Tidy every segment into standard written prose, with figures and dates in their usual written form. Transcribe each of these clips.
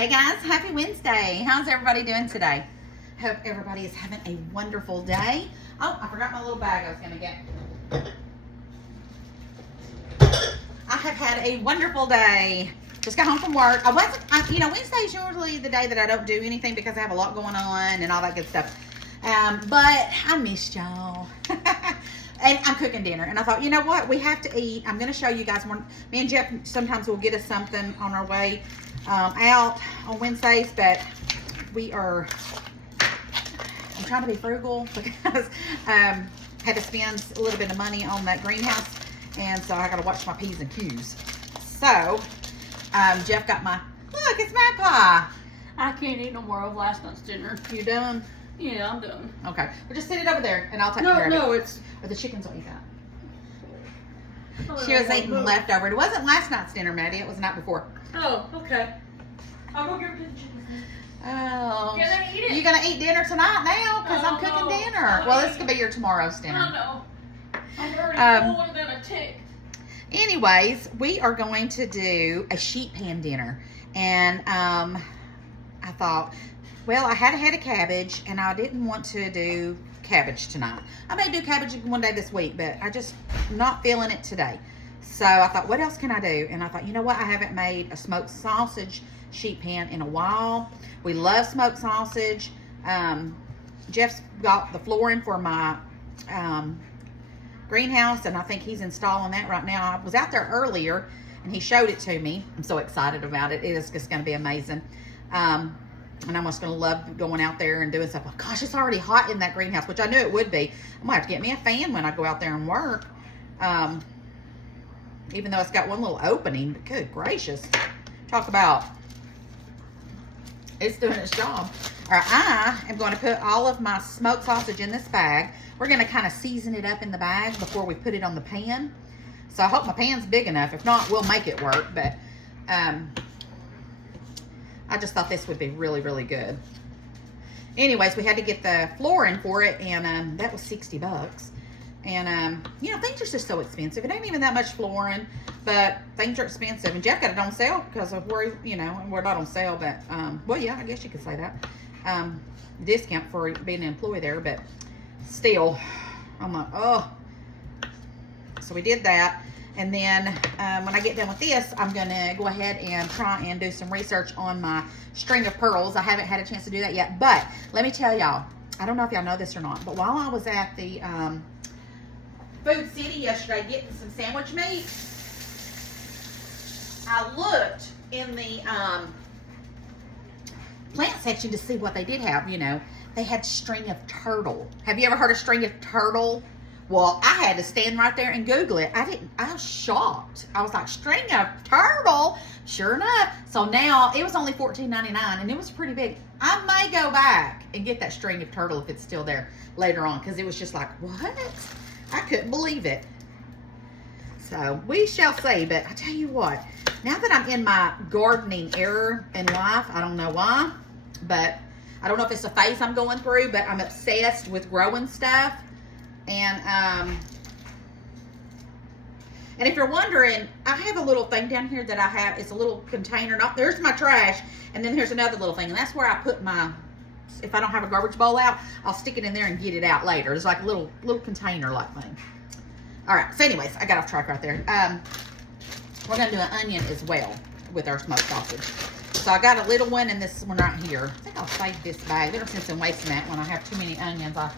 Hey guys, happy Wednesday. How's everybody doing today? Hope everybody is having a wonderful day. Oh, I forgot my little bag I was going to get. I have had a wonderful day. Just got home from work. Wednesday is usually the day that I don't do anything because I have a lot going on and all that good stuff. But I missed y'all. And I'm cooking dinner. And I thought, you know what? We have to eat. I'm going to show you guys more. Me and Jeff sometimes will get us something on our way out on Wednesdays. But I'm trying to be frugal because had to spend a little bit of money on that greenhouse. And so I got to watch my P's and Q's. So Jeff got look, it's my pie. I can't eat no more of last night's dinner. You done? Yeah, I'm done. Okay. Well, just sit it over there and I'll take care of it. No, it's... Or the chickens will eat that. She was eating leftover. It wasn't last night's dinner, Maddie. It was the night before. Oh, okay. I'll go give it to the chickens. Oh. Yeah, let me eat it. You gonna eat dinner tonight now? Because I'm cooking dinner. Well, this could be your tomorrow's dinner. I know. I'm already fuller than a tick. Anyways, we are going to do a sheet pan dinner. And I thought, well, I had a head of cabbage and I didn't want to do cabbage tonight. I may do cabbage one day this week, but I just not feeling it today. So I thought, what else can I do? And I thought, you know what? I haven't made a smoked sausage sheet pan in a while. We love smoked sausage. Jeff's got the flooring for my greenhouse, and I think he's installing that right now. I was out there earlier and he showed it to me. I'm so excited about it. It is just going to be amazing. And I'm just going to love going out there and doing stuff. Oh, gosh, it's already hot in that greenhouse, which I knew it would be. I'm going to have to get me a fan when I go out there and work. Even though it's got one little opening. But good gracious. Talk about it's doing its job. All right, I am going to put all of my smoked sausage in this bag. We're going to kind of season it up in the bag before we put it on the pan. So I hope my pan's big enough. If not, we'll make it work. But I just thought this would be really, really good. Anyways, we had to get the flooring for it, and that was $60. And, things are just so expensive. It ain't even that much flooring, but things are expensive. And Jeff got it on sale because of where, we're not on sale, but, well, yeah, I guess you could say that. Discount for being an employee there, but still, I'm like, oh. So we did that. And then when I get done with this, I'm going to go ahead and try and do some research on my string of pearls. I haven't had a chance to do that yet. But let me tell y'all, I don't know if y'all know this or not, but while I was at the Food City yesterday getting some sandwich meat, I looked in the plant section to see what they did have. They had string of turtle. Have you ever heard of string of turtle? Well, I had to stand right there and Google it. I was shocked. I was like, string of turtle? Sure enough. So now, it was only $14.99 and it was pretty big. I may go back and get that string of turtle if it's still there later on, because it was just like, what? I couldn't believe it. So, we shall see. But I tell you what, now that I'm in my gardening era in life, I don't know why, but I don't know if it's a phase I'm going through, but I'm obsessed with growing stuff. And if you're wondering, I have a little thing down here that I have. It's a little container. There's my trash. And then there's another little thing. And that's where I put if I don't have a garbage bowl out, I'll stick it in there and get it out later. It's like a little container like thing. All right. So anyways, I got off track right there. We're going to do an onion as well with our smoked sausage. So I got a little one and this one right here. I think I'll save this bag. There's no sense in wasting that when I have too many onions. I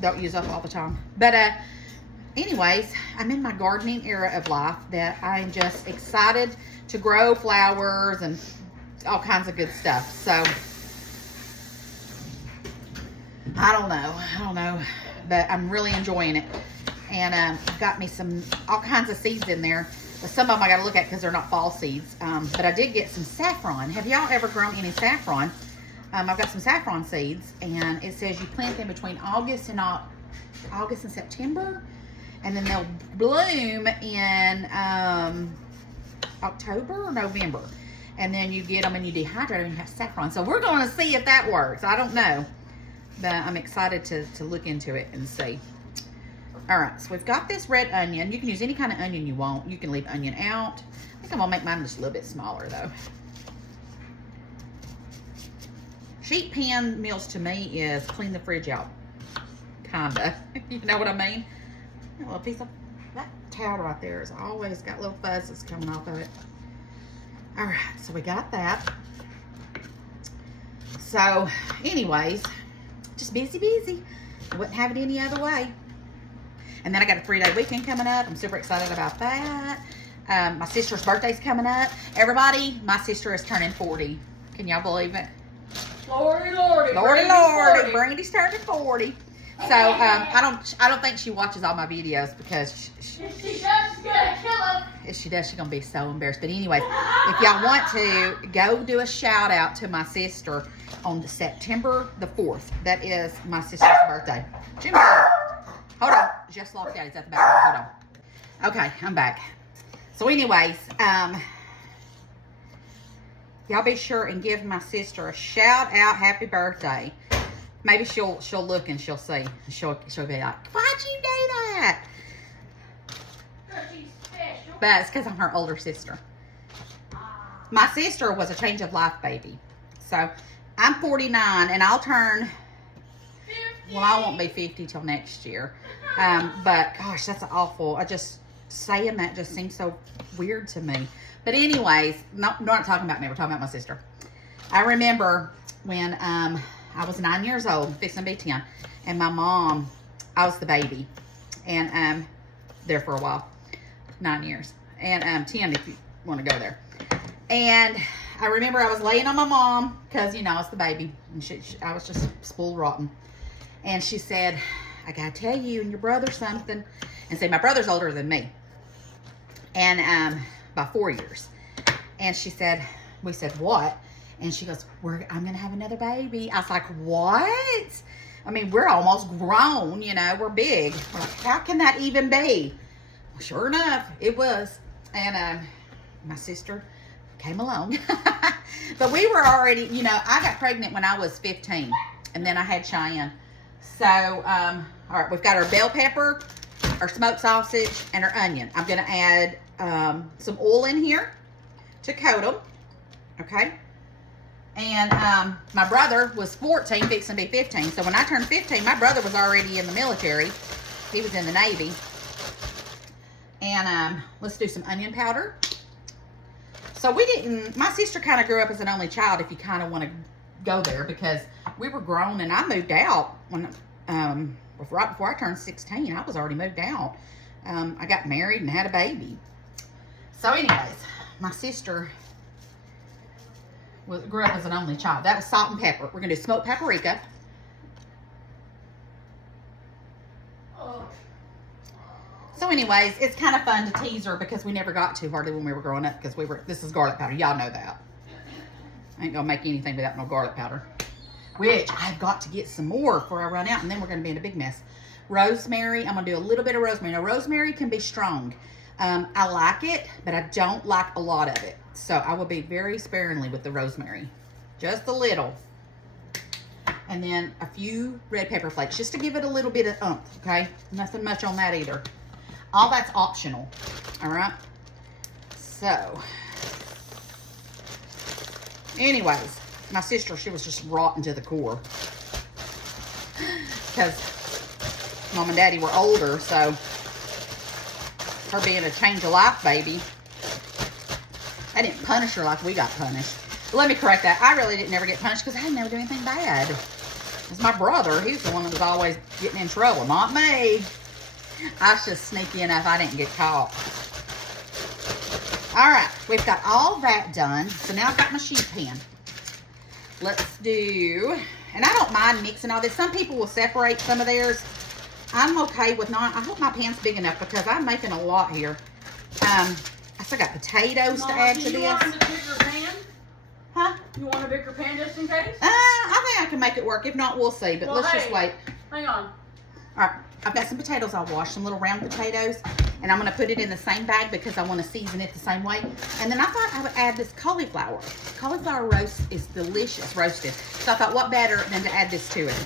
don't use up all the time. But anyways, I'm in my gardening era of life that I'm just excited to grow flowers and all kinds of good stuff. So I don't know, but I'm really enjoying it. And I've got me all kinds of seeds in there. But some of them I got to look at because they're not fall seeds. But I did get some saffron. Have y'all ever grown any saffron? I've got some saffron seeds, and it says you plant them between August and September, and then they'll bloom in October or November, and then you get them and you dehydrate them and you have saffron. So we're going to see if that works. I don't know, but I'm excited to look into it and see. All right, so we've got this red onion. You can use any kind of onion you want. You can leave onion out. I think I'm gonna make mine just a little bit smaller though. Sheet pan meals to me is clean the fridge out. Kinda. You know what I mean? A little piece of that towel right there has always got little fuzzes coming off of it. All right, so we got that. So, anyways, just busy. I wouldn't have it any other way. And then I got a 3-day weekend coming up. I'm super excited about that. My sister's birthday's coming up. Everybody, my sister is turning 40. Can y'all believe it? Lordy. Brandy's turning 40. So I don't think she watches all my videos because If she does, she's gonna kill us. if she does, she's gonna be so embarrassed. But anyways, if y'all want to go do a shout out to my sister on September the 4th. That is my sister's birthday. Jimmy, hold on. Just locked out. He's at the back. Hold on. Okay, I'm back. So anyways, y'all be sure and give my sister a shout out, happy birthday. Maybe she'll look and she'll see. She'll be like, why'd you do that? She's special. But it's because I'm her older sister. My sister was a change of life baby. So I'm 49 and I'll turn, well, I won't be 50 till next year. But gosh, that's awful. Saying that just seems so weird to me. But anyways, not talking about me. We're talking about my sister. I remember when I was 9 years old, fixing to be 10, and my mom, I was the baby, and there for a while, 9 years, and 10 if you want to go there. And I remember I was laying on my mom because, you know, I was the baby, and I was just spoiled rotten. And she said, I gotta tell you and your brother something. And say, my brother's older than me, and by 4 years. And she said, we said, what? And she goes, I'm gonna have another baby. I was like, what? I mean, we're almost grown, you know, we're big. We're like, how can that even be? Well, sure enough, it was. And my sister came along. But we were already, you know, I got pregnant when I was 15, and then I had Cheyenne. So, all right, we've got our bell pepper, our smoked sausage, and our onion. I'm gonna add some oil in here to coat them, okay? And my brother was 14, fixing to be 15. So when I turned 15, my brother was already in the military. He was in the Navy. And let's do some onion powder. So my sister kind of grew up as an only child, if you kind of want to go there, because we were grown and I moved out when, right before I turned 16. I was already moved out. I got married and had a baby. So anyways, my sister grew up as an only child. That was salt and pepper. We're gonna do smoked paprika. So anyways, it's kind of fun to tease her because we never got to hardly when we were growing up, because this is garlic powder. Y'all know that. I ain't gonna make anything without no garlic powder, which I've got to get some more before I run out, and then we're gonna be in a big mess. Rosemary, I'm gonna do a little bit of rosemary. Now rosemary can be strong. I like it, but I don't like a lot of it. So I will be very sparingly with the rosemary. Just a little. And then a few red pepper flakes, just to give it a little bit of oomph, okay? Nothing much on that either. All that's optional, all right? So, anyways, my sister, she was just rotten to the core. Because Mom and Daddy were older, so her being a change of life baby, I didn't punish her like we got punished. But let me correct that. I really didn't ever get punished because I didn't ever do anything bad. It's my brother. He's the one that was always getting in trouble, not me. I was just sneaky enough I didn't get caught. All right, we've got all that done. So now I've got my sheet pan. Let's do, and I don't mind mixing all this. Some people will separate some of theirs. I'm okay with not. I hope my pan's big enough because I'm making a lot here. I still got potatoes to add to You this. want a bigger pan? Huh? You want a bigger pan just in case? I think I can make it work. If not, we'll see. But Well, let's just wait. Hang on. All right, I've got some potatoes I'll wash, some little round potatoes, and I'm going to put it in the same bag because I want to season it the same way. And then I thought I would add this cauliflower. Cauliflower roast is delicious, roasted. So I thought, what better than to add this to it?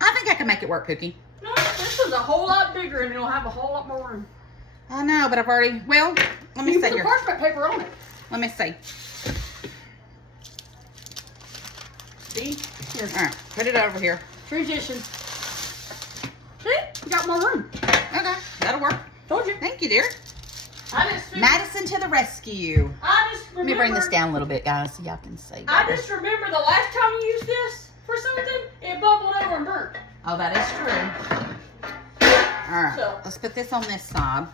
I think I can make it work, Cookie. No, this is a whole lot bigger and it'll have a whole lot more room. I know, but I've already, well, let me You see put the here. parchment paper on it. Let me see. Here. All right, put it over here. Transition. See? You got more room. Okay, that'll work. Told you. Thank you, dear. I just figured, Madison to the rescue. I just Let me bring this down a little bit, guys, so y'all can see. I better. just remember the last time you used this for something, it bubbled over and burnt. Oh, that is true. All right, So- let's put this on this side.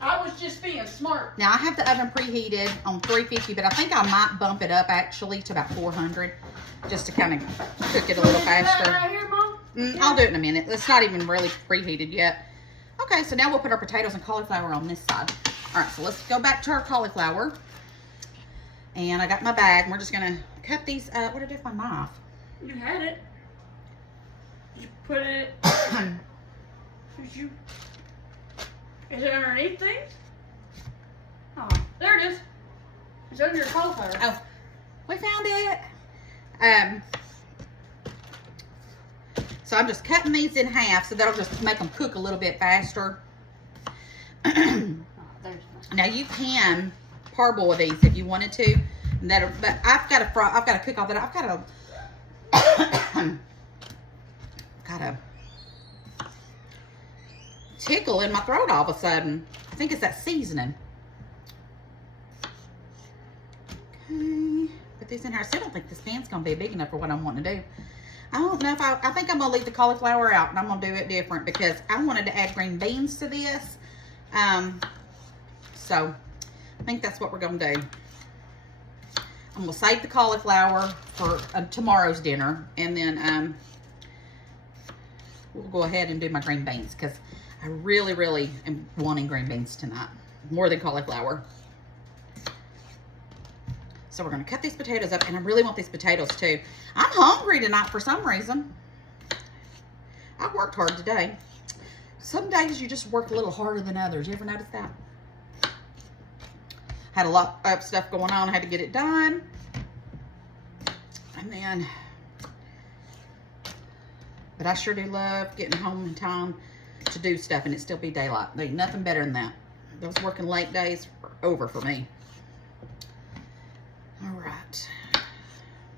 I was just being smart. Now, I have the oven preheated on 350, but I think I might bump it up, actually, to about 400, just to kind of cook it a little Is that faster. right here, Mom? I'll do it in a minute. It's not even really preheated yet. Okay, so now we'll put our potatoes and cauliflower on this side. All right, so let's go back to our cauliflower. And I got my bag. And we're just going to cut these up. What did I do with my knife? You had it. You put it. Did you? Is it underneath things? Oh, there it is. It's under your cauliflower. Oh, we found it. So I'm just cutting these in half, so that'll just make them cook a little bit faster. Oh, there's my. Now you can parboil these if you wanted to. But I've got to fry. I've got to cook all that. I've got to got a tickle in my throat all of a sudden. I think it's that seasoning. Okay, put these in here. I still don't think this pan's gonna be big enough for what I'm wanting to do. I don't know if I think I'm gonna leave the cauliflower out and I'm gonna do it different because I wanted to add green beans to this. So I think that's what we're gonna do. I'm gonna save the cauliflower for tomorrow's dinner, and then we'll go ahead and do my green beans because I really, really am wanting green beans tonight, more than cauliflower. So we're gonna cut these potatoes up, and I really want these potatoes too. I'm hungry tonight for some reason. I worked hard today. Some days you just work a little harder than others. You ever notice that? Had a lot of stuff going on. I had to get it done. And then, but I sure do love getting home in time to do stuff and it still be daylight. There ain't nothing better than that. Those working late days are over for me. All right.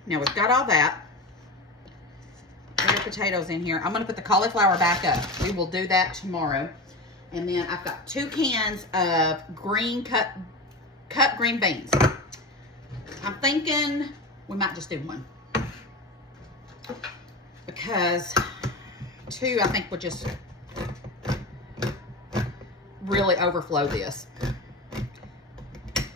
Now we've got all that. Put the potatoes in here. I'm going to put the cauliflower back up. We will do that tomorrow. And then I've got 2 cans of green cut green beans. I'm thinking we might just do 1. Because 2, I think, would just really overflow this.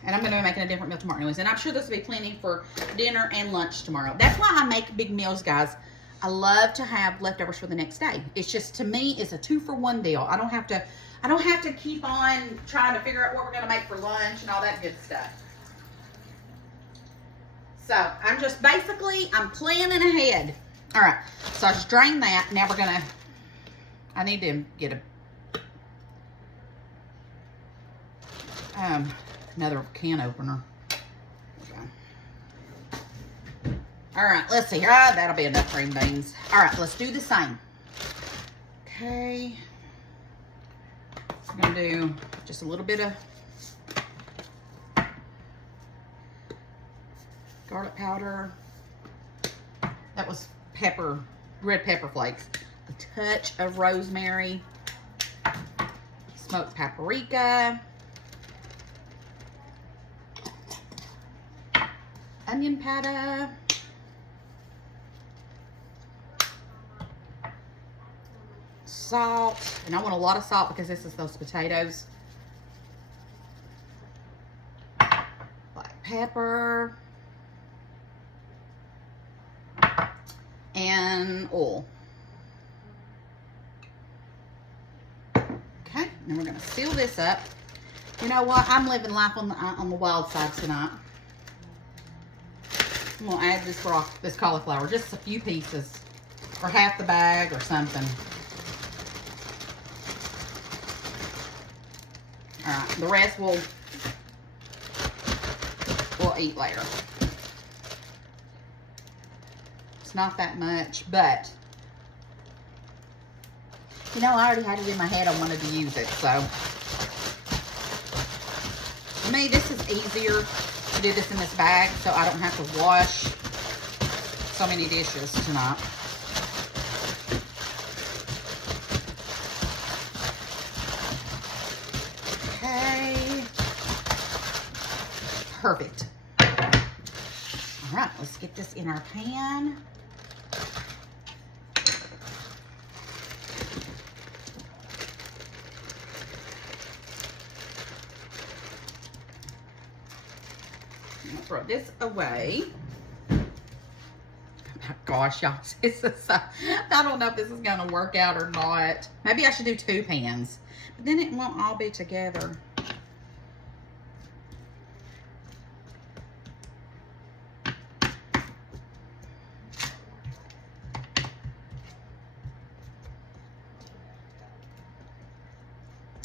And I'm going to be making a different meal tomorrow anyways. And I'm sure this will be plenty for dinner and lunch tomorrow. That's why I make big meals, guys. I love to have leftovers for the next day. It's just, to me, it's a 2-for-1 deal. I don't have to keep on trying to figure out what we're going to make for lunch and all that good stuff. So I'm just basically, I'm planning ahead. All right, so I just drained that. Now we're gonna, I need to get another can opener. Okay. All right, let's see here. That'll be enough green beans. All right, let's do the same. Okay. I'm gonna do just a little bit of garlic powder. That was pepper, red pepper flakes. A touch of rosemary. Smoked paprika. Onion powder. Salt. And I want a lot of salt because this is those potatoes. Black pepper. And oil. Okay, and we're gonna seal this up. You know what? I'm living life on the wild side tonight. I'm gonna add this cauliflower, just a few pieces, or half the bag, or something. All right, the rest we'll eat later. It's not that much, but you know, I already had it in my head I wanted to use it, so for me, this is easier to do this in this bag, so I don't have to wash so many dishes tonight. Okay. Perfect. All right, let's get this in our pan. I'll throw this away. Oh my gosh, y'all, this is, I don't know if this is going to work out or not. Maybe I should do 2 pans, but then it won't all be together.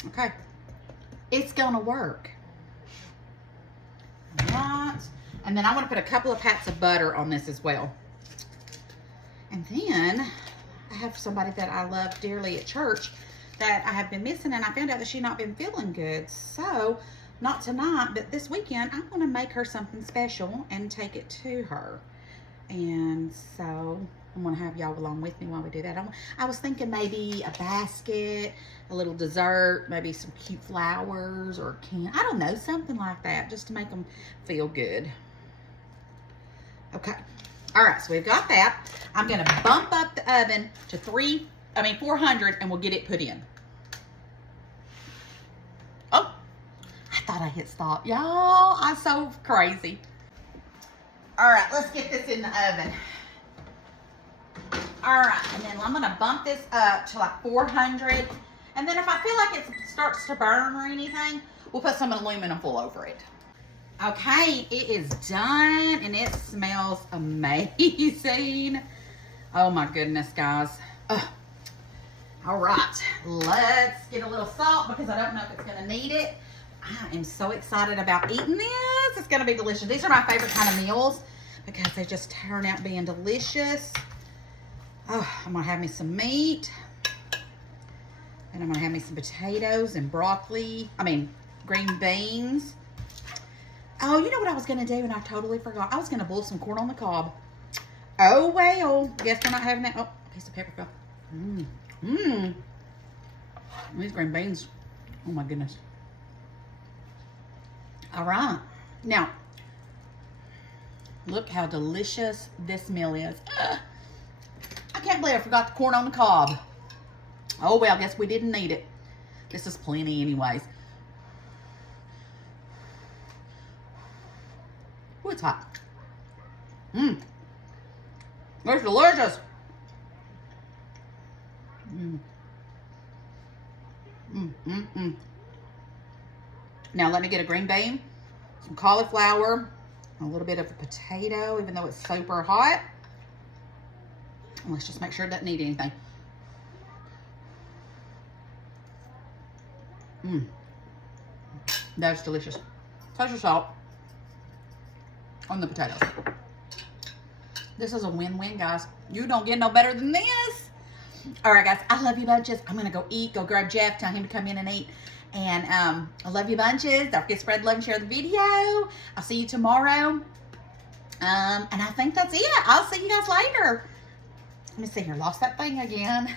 Okay, it's gonna work. All right, and then I want to put a couple of pats of butter on this as well. And then I have somebody that I love dearly at church that I have been missing, and I found out that she's not been feeling good. So, not tonight, but this weekend, I want to make her something special and take it to her. And so I'm going to have y'all along with me while we do that. I was thinking maybe a basket, a little dessert, maybe some cute flowers or I don't know, something like that, just to make them feel good. Okay. All right, so we've got that. I'm going to bump up the oven to 400, and we'll get it put in. Oh, I thought I hit stop. Y'all, I'm so crazy. All right, let's get this in the oven. All right, and then I'm gonna bump this up to like 400. And then if I feel like it starts to burn or anything, we'll put some aluminum foil over it. Okay, it is done, and it smells amazing. Oh my goodness, guys. All right, let's get a little salt because I don't know if it's gonna need it. I am so excited about eating this. It's gonna be delicious. These are my favorite kind of meals because they just turn out being delicious. Oh, I'm gonna have me some meat. And I'm gonna have me some potatoes and broccoli. Green beans. Oh, you know what I was gonna do and I totally forgot. I was gonna boil some corn on the cob. Oh, well, guess we're not having that. Oh, a piece of pepper fell. These green beans, oh my goodness. All right, now, look how delicious this meal is. I can't believe I forgot the corn on the cob. Oh, well, guess we didn't need it. This is plenty anyways. Ooh, it's hot. It's delicious. Now let me get a green bean, some cauliflower, a little bit of a potato, even though it's super hot. And let's just make sure it doesn't need anything. That's delicious. Touch of salt on the potatoes. This is a win-win, guys. You don't get no better than this. All right, guys, I love you bunches. I'm gonna go eat, go grab Jeff, tell him to come in and eat. And I love you bunches. Don't forget to spread love and share the video. I'll see you tomorrow. And I think that's it. I'll see you guys later. Let me see here. Lost that thing again.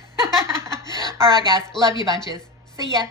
All right, guys. Love you bunches. See ya.